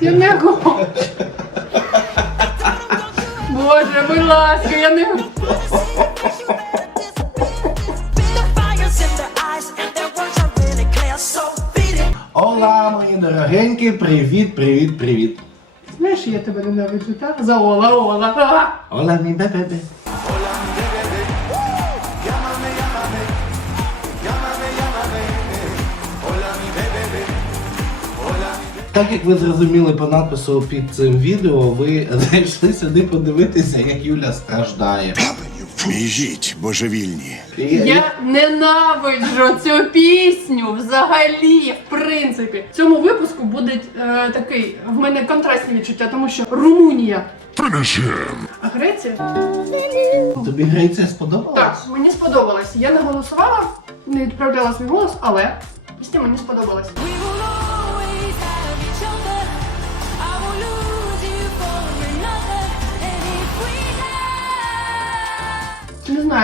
Я не хочу. Боже, будь ласка, я не хочу. Ола, мої дорогенькі, привіт, привіт, привіт. Знаєш, я тебе ненавиджу, так? За Ола, Ола. Ола, мій бебебе. Так як ви зрозуміли по надпису під цим відео, ви зайшли сюди подивитися, як Юля страждає. Біжіть, божевільні. Я ненавиджу цю пісню взагалі, в принципі. В цьому випуску буде е, такий в мене контрастні відчуття, тому що Румунія. А Греція? Тобі Греція сподобалась? Так, мені сподобалось. Я не голосувала, не відправляла свій голос, але пісня мені сподобалась.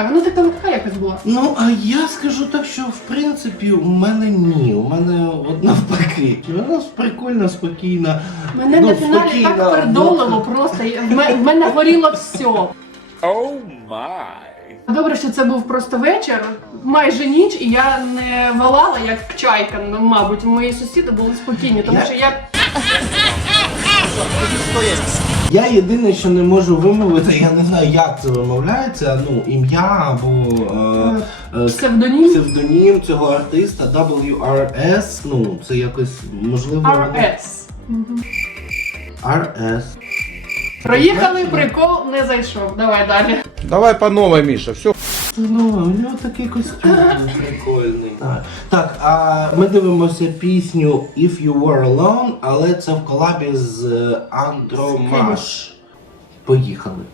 Знаю, вона така легка якась була. Ну, а я скажу так, що в принципі у мене ні. У мене от навпаки. Вона прикольна, спокійна. Мене Ну, на фіналі спокійна, так передолило просто. я- В мене, в мене горіло все. Oh my. Добре, що це був просто вечір, майже ніч, і я не валала як чайка, ну, мабуть. Мої сусіди були спокійні, тому що я Я єдине, що не можу вимовити, я не знаю, як це вимовляється. Ну, ім'я або е, е, псевдонім псевдонім цього артиста WRS. Ну, це якось можливо. RS. RS. Проїхали, прикол не зайшов. Давай далі. Давай по новой, Миша, все. Ну, у нього такий костюм прикольний. Так, так, а ми дивимося пісню If You Were Alone, але це в колабі з е, Андромаш. Поїхали.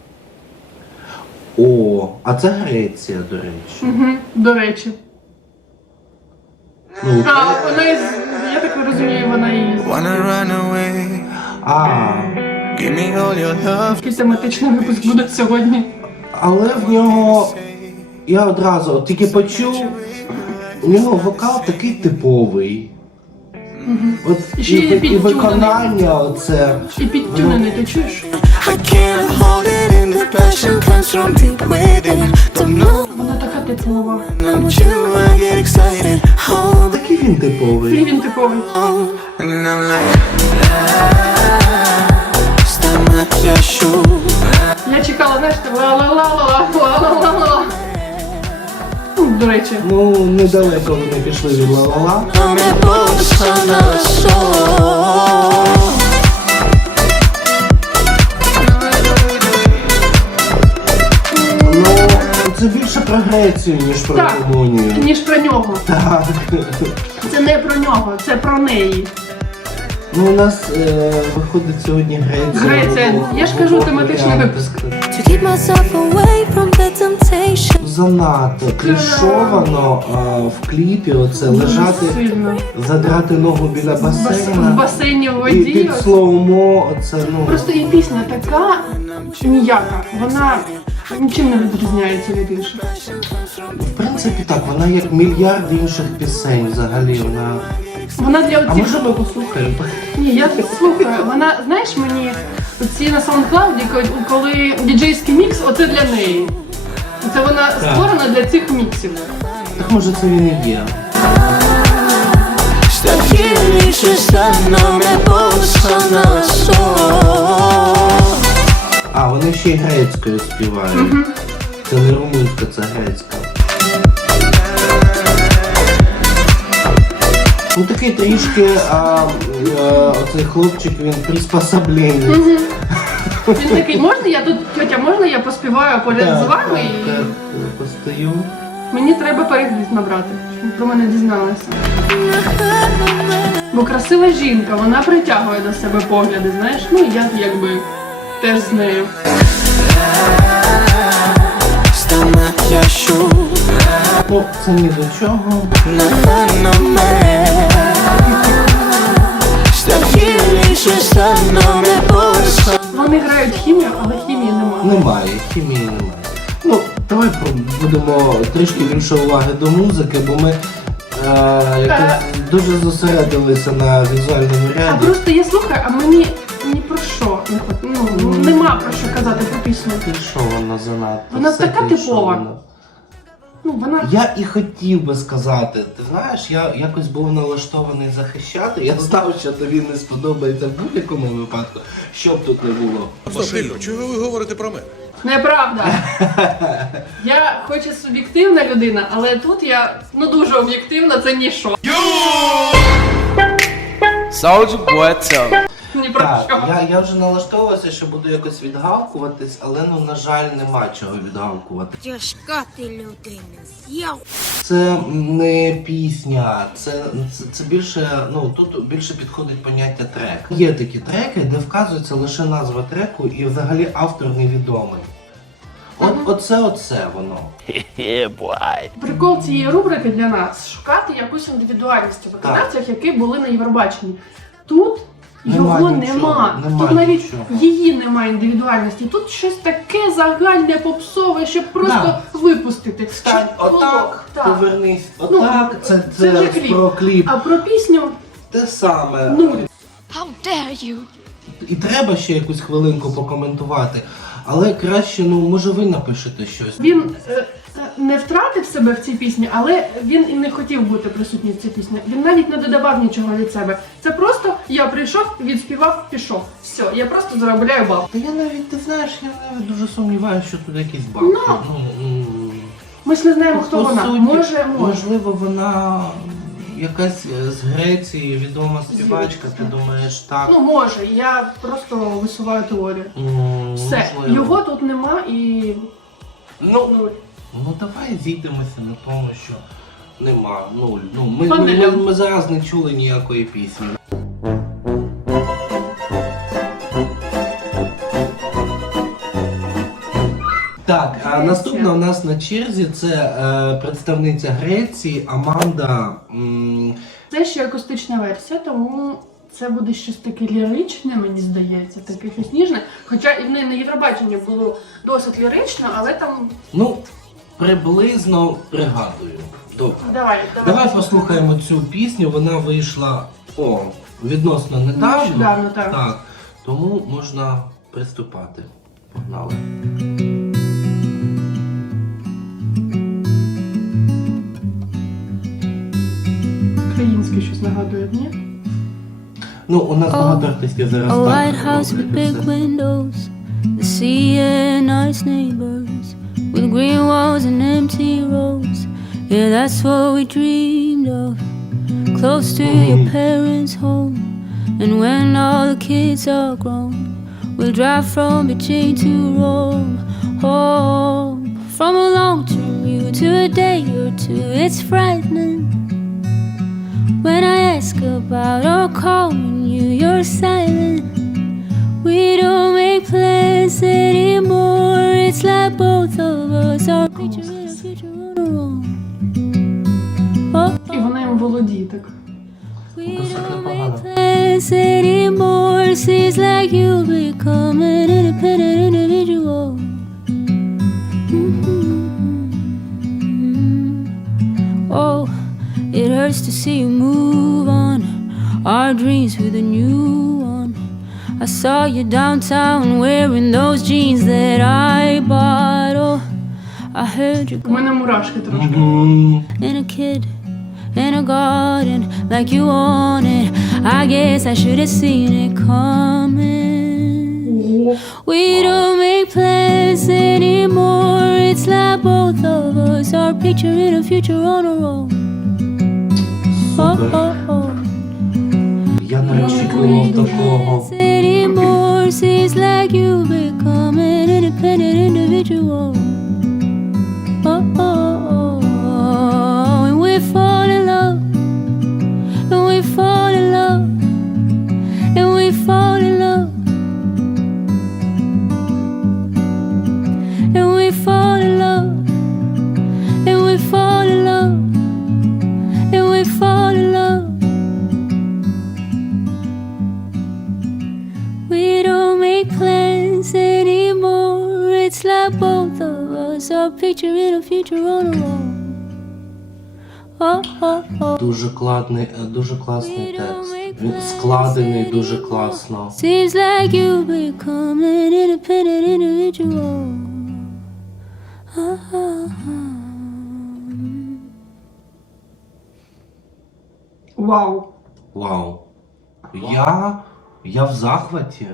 О, а це Греція, до речі. Угу, до речі. Ну, А вона із. Я так розумію, вона із. Wanna run away? а, Give me all your love. Який тематичний випуск буде сьогодні. але в нього. Я одразу тільки почув. У нього вокал такий типовий. От І і, ще є і, підтюнений. виконання оце. І підтюнений, ти чуєш? I can't hold it in. The passion comes from deep within. Don't know Вона така типова. I'm you. I get excited. Hold Такий він типовий. І він типовий. on. And I'm like, Стана я шу. Я чекала, знаєш, ла-ла-ла-ла-ла-ла-ла-ла. Ну, До речі, Ну, недалеко вони пішли від ла-ла-ла. Ми на сон. Ну, це більше про Грецію, ніж про Так. Румунію. ніж про нього. Так. Це не про нього, це про неї. Ну, у нас е, виходить сьогодні Греція. Греція. Я ж кажу, тематичний випуск. to keep myself away from the temptation. Занадто клішовано а, в кліпі оце лежати, Сильно. задрати ногу біля В бас- В басейна. басейні в І воді. під слоумо, оце ну. Просто і пісня така ніяка. Вона нічим не відрізняється від інших. В принципі так, вона як мільярд інших пісень взагалі. Вона. Вона для А оцих... може ми послухаємо? Ні, я слухаю. Вона, знаєш, мені ці на SoundCloud, коли діджейський мікс, оце для неї. Це вона створена для цих міксів. Так може це він і є. Стахіліше стано ми просто на сон. А, вони ще й грецькою співають. Це не румунська, це грецька. Ну такий трішки а, е, оцей хлопчик, він приспособлений. Він такий, можна я тут, тьотя, можна я поспіваю поряд з вами? І Так, постою. мені треба перегляд набрати, щоб про мене дізналася. Бо красива жінка, вона притягує до себе погляди, знаєш? Ну і я якби теж з нею. Стана я шу. Ну, це ні до чого. на мене. Вони грають хімію, але хімії немає. Немає, хімії немає. Ну, давай будемо трішки більше уваги до музики, бо ми е, якось дуже зосередилися на візуальному А ряді. просто я слухаю, а мені ні про що не ну, нема про що казати про пісню. Клішована занадто. Вона все така типова. Ну, вона Я і хотів би сказати, ти знаєш, я якось був налаштований захищати. Я знав, що тобі не сподобається в будь-якому випадку, що б тут не було. Стоп, чого ви говорите про мене? неправда. Я хоч і суб'єктивна людина, але тут я ну дуже об'єктивна, це ні що. Soldier boy tough. Ні про Так, що. я, я вже налаштовувався, що буду якось відгавкуватись, але ну на жаль нема чого відгавкувати. Тяжка ти людина, з'яв. Це не пісня, це, це, це більше, ну тут більше підходить поняття трек. Є такі треки, де вказується лише назва треку і взагалі автор невідомий. От оце оце воно. Прикол цієї рубрики для нас шукати якусь індивідуальність у виконавцях, які були на Євробаченні. Тут його нічого, нема. нема Тут навіть нічого. її немає індивідуальності. Тут щось таке загальне, попсове, щоб просто випустити. Стань Щоб було. отак, Так. повернись Ну, отак, це, це це, вже кліп. про кліп. А про пісню Те саме. нуль. How dare you? І треба ще якусь хвилинку покоментувати. Але краще, ну може ви напишете щось. Він е, не втратив себе в цій пісні, але він і не хотів бути присутній в цій пісні. Він навіть не додавав нічого від себе. Це просто я прийшов, відспівав, пішов. Все, я просто заробляю баб. Та я навіть ти знаєш, я навіть дуже сумніваюся, що тут якісь бабки. Ну. Ну, Ми ж не знаємо, хто по вона. суті, Може, може. Можливо, вона якась е, з Греції відома співачка, ти думаєш, так. Ну може, я просто висуваю теорію. М, Все, можливо. його тут нема і Ну, нуль. Ну давай зійдемося на тому, що нема, нуль. Ну, ми, ми, ми, ми зараз не чули ніякої пісні. Так, а наступна у нас на черзі це е, представниця Греції Аманда. м, Це ще акустична версія, тому це буде щось таке ліричне, мені здається, таке щось ніжне. Хоча і в неї на Євробаченні було досить лірично, але там. ну, приблизно пригадую. Добре. Давай, давай. Давай послухаємо цю пісню. Вона вийшла о, відносно недавно. Нещодавно, так. так. Тому можна приступати. Погнали. Українське щось нагадує, ні? Ну, у нас багато артистів зараз. A так white house with big windows, the sea and nice neighbors, with green walls and empty roads. Yeah, that's what we dreamed of, close to mm-hmm. your parents' home. And when all the kids are grown, we'll drive from Beijing to Rome. Home from a long commute to a day or two, it's frightening. When I ask about or call on you, you're silent. We don't It's like both of us are picturing a future on own. Oh, І вона їм володіє так. we don't make plans anymore. Seems like you'll become an independent individual. Mhm. Oh, it hurts to see you move on. Our dreams with a new. I saw you downtown wearing those jeans that I bought. Oh, I heard you У мене мурашки трошки. Мгм. and a kid in a garden like you wanted. I guess I should have seen it coming. Ого. We don't make plans anymore. It's like both of us are picturing a future on our own. Oh, Супер. oh, oh. Я не очікував такого. A future on. Oh, oh, oh. Дуже кладний, е, дуже класний текст. Він складений дуже класно. Seems like you become an independent individual. Ah, ah, ah. Вау. Вау. Я. Я в захваті.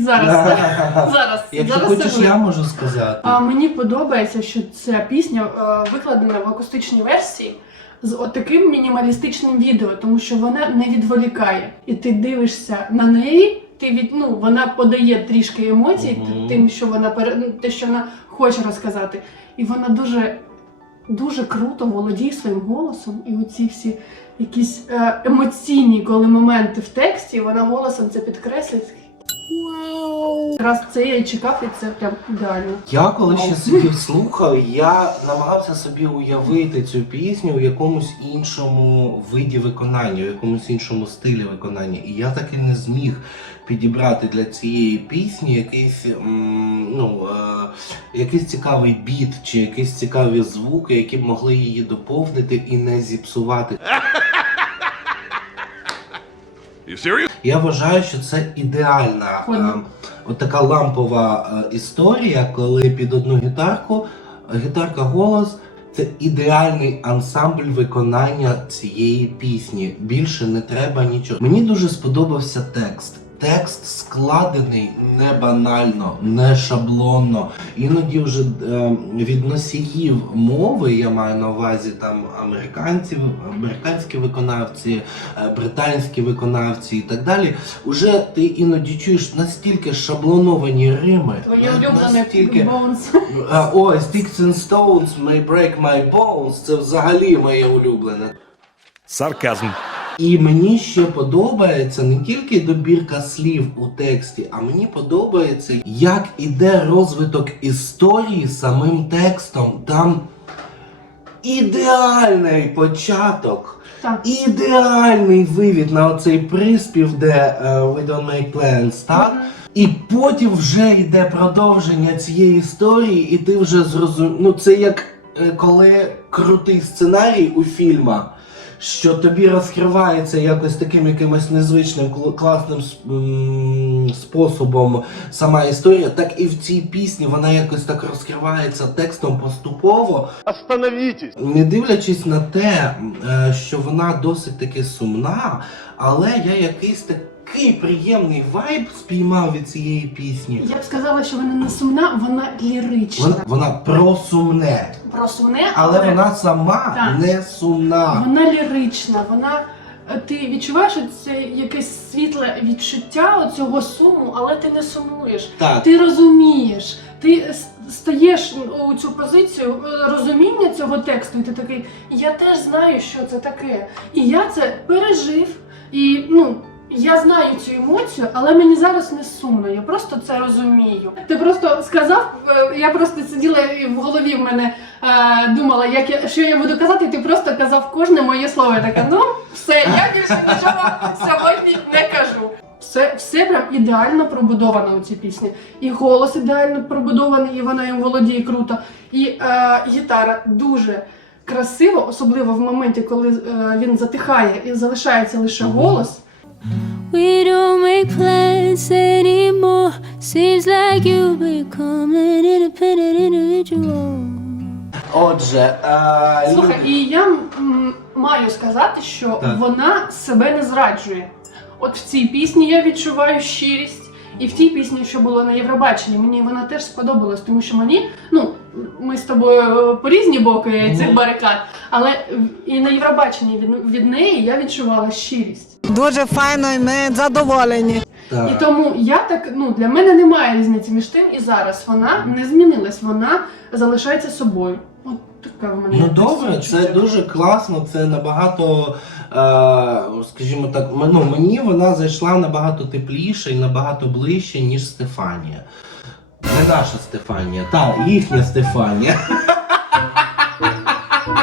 Зараз. Зараз. Якщо зараз хочеш, я можу сказати. А мені подобається, що ця пісня е, викладена в акустичній версії з отаким мінімалістичним відео, тому що вона не відволікає. І ти дивишся на неї. Ти від ну вона подає трішки емоцій Мгм. тим, що вона ну, те, що вона хоче розказати, і вона дуже дуже круто володіє своїм голосом. І оці всі якісь е, емоційні коли моменти в тексті, вона голосом це підкреслить. Раз це я і чекав, і це прям ідеально. Я коли ще сидів слухав, я намагався собі уявити цю пісню у якомусь іншому виді виконання, у якомусь іншому стилі виконання. І я так і не зміг підібрати для цієї пісні якийсь, м, ну, е, якийсь цікавий біт чи якісь цікаві звуки, які б могли її доповнити і не зіпсувати. Я вважаю, що це ідеальна е, от така лампова е, історія, коли під одну гітарку, е, гітарка голос. Це ідеальний ансамбль виконання цієї пісні. Більше не треба нічого. Мені дуже сподобався текст. Текст складений не банально, не шаблонно. Іноді вже е, від носіїв мови, я маю на увазі там американців, американські виконавці, е, британські виконавці і так далі. Уже ти іноді чуєш настільки шаблоновані рими, Твоє улюблене настільки Bones. Ой, Sticks and Stones may break my bones. Це взагалі моє улюблене. Сарказм. І мені ще подобається не тільки добірка слів у тексті, а мені подобається, як іде розвиток історії самим текстом. Там ідеальний початок. Так. Ідеальний вивід на оцей приспів, де е, We don't make plans, так? І потім вже йде продовження цієї історії, і ти вже зрозумів. Ну, це як е, коли крутий сценарій у фільмах, що тобі розкривається якось таким якимось незвичним класним способом сама історія, так і в цій пісні вона якось так розкривається текстом поступово. Не дивлячись на те, е, що вона досить таки сумна, але я якийсь такий приємний вайб спіймав від цієї пісні. Я б сказала, що вона не сумна, вона лірична. Вона, вона про сумне, Про сумне, але вона сама Так. не сумна. Вона лірична, вона. е, Ти відчуваєш що це якесь світле відчуття цього суму, але ти не сумуєш. Так. Ти розумієш, ти с- стаєш у цю позицію е, розуміння цього тексту, і ти такий, я теж знаю, що це таке. І я це пережив. І ну. Я знаю цю емоцію, але мені зараз не сумно. Я просто це розумію. Ти просто сказав, е, я просто сиділа і в голові в мене е, думала, як я що я буду казати. Ти просто казав кожне моє слово. Я така, ну все, я більше нічого сьогодні не кажу. Все, все прям ідеально пробудовано у цій пісні. І голос ідеально пробудований, і вона їм володіє круто. І е, гітара дуже красиво, особливо в моменті, коли е, він затихає і залишається лише голос. We don't make plans anymore. Seems like you become an independent individual. Отже, е, Слухай, і я м, маю сказати, що Так. вона себе не зраджує. От в цій пісні я відчуваю щирість, і в тій пісні, що було на Євробаченні, мені вона теж сподобалась, тому що мені, ну, ми з тобою по різні боки цих барикад, але і на Євробаченні від, від неї я відчувала щирість. Дуже файно і ми задоволені. так. І тому я так, ну для мене немає різниці між тим і зараз. Вона не змінилась, вона залишається собою. От така в мене. Ну добре, це дуже класно. Це набагато, е, скажімо так, м- ну, мені вона зайшла набагато тепліше і набагато ближче, ніж Стефанія. Не наша Стефанія, та їхня Стефанія.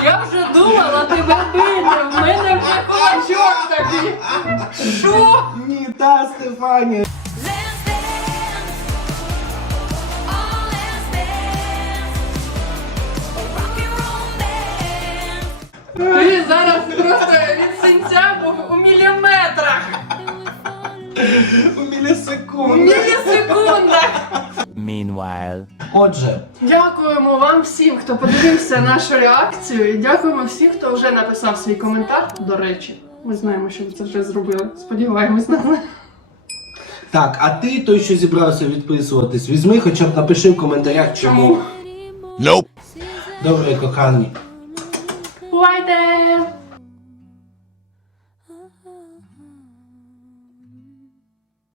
Я вже думала тебе бити, в мене вже кулачок тобі. Що? Ні, та Стефанія. Ти зараз просто від синця був у міліметрах, У у мілісекундах. Meanwhile. Отже, Дякуємо вам всім, хто подивився нашу реакцію, і дякуємо всім, хто вже написав свій коментар. До речі, ми знаємо, що ви це вже зробили. Сподіваємось на це. так, а ти той, що зібрався відписуватись, візьми, хоча б напиши в коментарях, чому. Nope. Добре, кохані. Бувайте!